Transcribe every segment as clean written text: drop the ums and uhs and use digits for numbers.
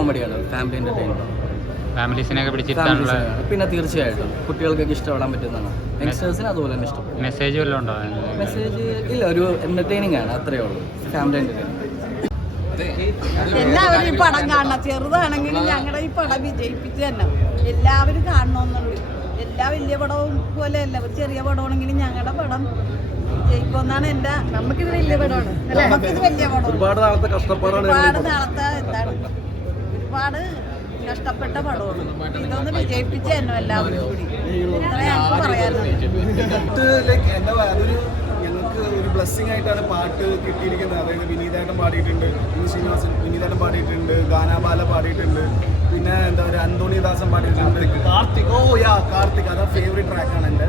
കോമഡിയാണ്, family entertainment, ഫാമിലീസിനെയൊക്കെ പിടിച്ചിട്ടാണുള്ള. പിന്നെ തീർച്ചയായിട്ടും കുട്ടികൾക്കൊക്കെ ഇഷ്ടപ്പെടാൻ പറ്റുന്നതാണ്, യങ്സ്റ്റേഴ്സിന് അതുപോലെ തന്നെ ഇഷ്ടപ്പെടും. മെസ്സേജ് വല്ലതും ഉണ്ടോ? മെസ്സേജ് ഇല്ല, ഒരു എന്റർടൈനിങ് ആണ്, അത്രയേ ഉള്ളൂ. Family entertainment. എല്ലാവരും ഈ പടം കാണണം, ചെറുതാണെങ്കിലും ഞങ്ങളുടെ ഈ പടം വിജയിപ്പിച്ച് തന്നെ എല്ലാവരും കാണണമെന്നുണ്ട്. എല്ലാ വലിയ പടവും പോലെയല്ല, ഒരു ചെറിയ പടമാണെങ്കിലും ഞങ്ങളുടെ പടം ജയിക്കുമെന്നാണ് എൻ്റെ. നമുക്കിത് വലിയ പടമാണ്, നമുക്കിത് വലിയ പടം. ഒരുപാട് നാളത്തെ കഷ്ടപ്പാടാണ്, ഒരുപാട് നാളത്തെ എന്താണ്, ഒരുപാട് കഷ്ടപ്പെട്ട പടമാണ്. ഇതൊന്ന് വിജയിപ്പിച്ച് തന്നെ എല്ലാവരും കൂടി, ഇത്ര ഞങ്ങൾക്ക് പറയാനുണ്ട്. അതൊരു ഞങ്ങൾക്ക് ഒരു ബ്ലെസ്സിങ് ആയിട്ടാണ് പാട്ട് കിട്ടിയിരിക്കുന്നത്. അതായത് വിനീതേട്ടൻ പാടിയിട്ടുണ്ട്, വിനീതേട്ടൻ പാടിയിട്ടുണ്ട്, ഗാനാബാല പാടിയിട്ടുണ്ട്, പിന്നെ എന്താ പറയുക അന്തോണിദാസൻ പാടിയിട്ടുണ്ട്, കാർത്തിക് അതാ ഫേവറേറ്റ് ട്രാക്കാണ് എൻ്റെ.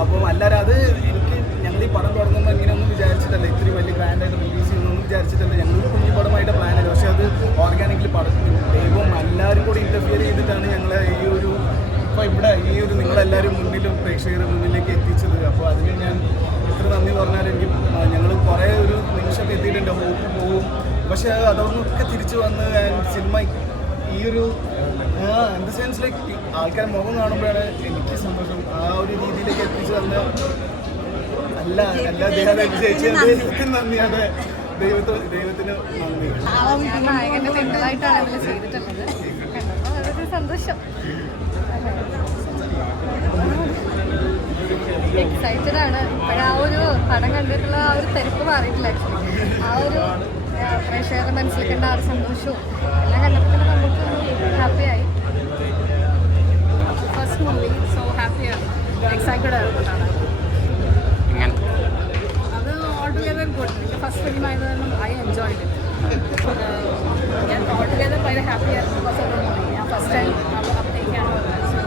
അപ്പം എല്ലാവരും അത് എനിക്ക് ഞങ്ങൾ ഈ പടം തുടങ്ങുമ്പോൾ ഇങ്ങനെയൊന്നും വിചാരിച്ചിട്ടല്ല, ഇത്രയും വലിയ ഗ്രാൻഡായിട്ട് റിലീസ് ചെയ്യുന്നൊന്നും വിചാരിച്ചിട്ടല്ല. ഞങ്ങൾ കുഞ്ഞു പടമായിട്ട് പ്ലാൻ ചെയ്തു, പക്ഷേ അത് ഓർഗാനിക്കലി പടം ദൈവം എല്ലാവരും കൂടി ഇൻ്റർഫിയർ ചെയ്തിട്ടാണ് ഞങ്ങൾ ഈ ഒരു ഇപ്പോൾ ഇവിടെ ഈ ഒരു നിങ്ങളെല്ലാവരും മുന്നിലും പ്രേക്ഷകരുടെ മുന്നിലേക്ക് എത്തിച്ചത്. അപ്പോൾ അതിന് ഞാൻ എത്ര നന്ദി പറഞ്ഞാൽ എനിക്ക് ഞങ്ങൾ കുറേ ഒരു നിമിഷമൊക്കെ എത്തിയിട്ടുണ്ട്, ഹോപ്പ് പോവും, പക്ഷേ അതൊന്നൊക്കെ തിരിച്ചു വന്ന് സിനിമ ഈ ഒരു ഇൻ ദ സെൻസ് ലൈക്ക് ആൾക്കാർ മുഖം കാണുമ്പോഴാണ് എനിക്ക് സന്തോഷം. ആ ഒരു രീതിയിലേക്ക് എത്തിച്ചു തന്ന എല്ലാ ദൈവത്തിന് നന്ദി. അതെ, ദൈവത്തിന് നന്ദി. നായകന്റെ പെണ്ണായിട്ടാണ് അതിൽ ചെയ്തിട്ടുള്ളത്, വളരെ സന്തോഷം. എക്സൈറ്റഡ് ആണ്. ഇപ്പോഴാ ഒരു പടം കണ്ടിട്ടുള്ള ആ ഒരു തിരക്ക് മാറിയിട്ടില്ല. ആ ഒരു പ്രേക്ഷകരുടെ മനസ്സിലേക്കേണ്ട ആ ഒരു സന്തോഷവും എല്ലാം കണ്ടപ്പോൾ നമുക്ക് ഹാപ്പിയായി. ഫസ്റ്റ് മൂവി, സോ ഹാപ്പിയാണ്, എക്സൈറ്റഡ് ആയിരുന്നു കാണാൻ. അത് ഓൾ ടുഗെദർ ഗുഡ്. എനിക്ക് ഫസ്റ്റ് ഫിലിം ആയത് കാരണം ഐ എൻജോയ് ഇറ്റ്. ഞാൻ ഓൾ ടുഗെദർ ഭയങ്കര ഹാപ്പിയായിരുന്നു ബിക്കോസ് ഓഫ് ദ മൂവി. ഞാൻ ഫസ്റ്റ് ടൈം അഭിനയിക്കാണ് വന്നത്, സോ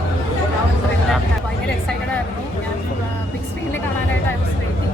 ഭയങ്കര എക്സൈറ്റഡ് ആയിരുന്നു. ഞാൻ ബിഗ് സ്ക്രീനിൽ കാണാനായിട്ട് ഐ വാസ് വെയിറ്റിംഗ്.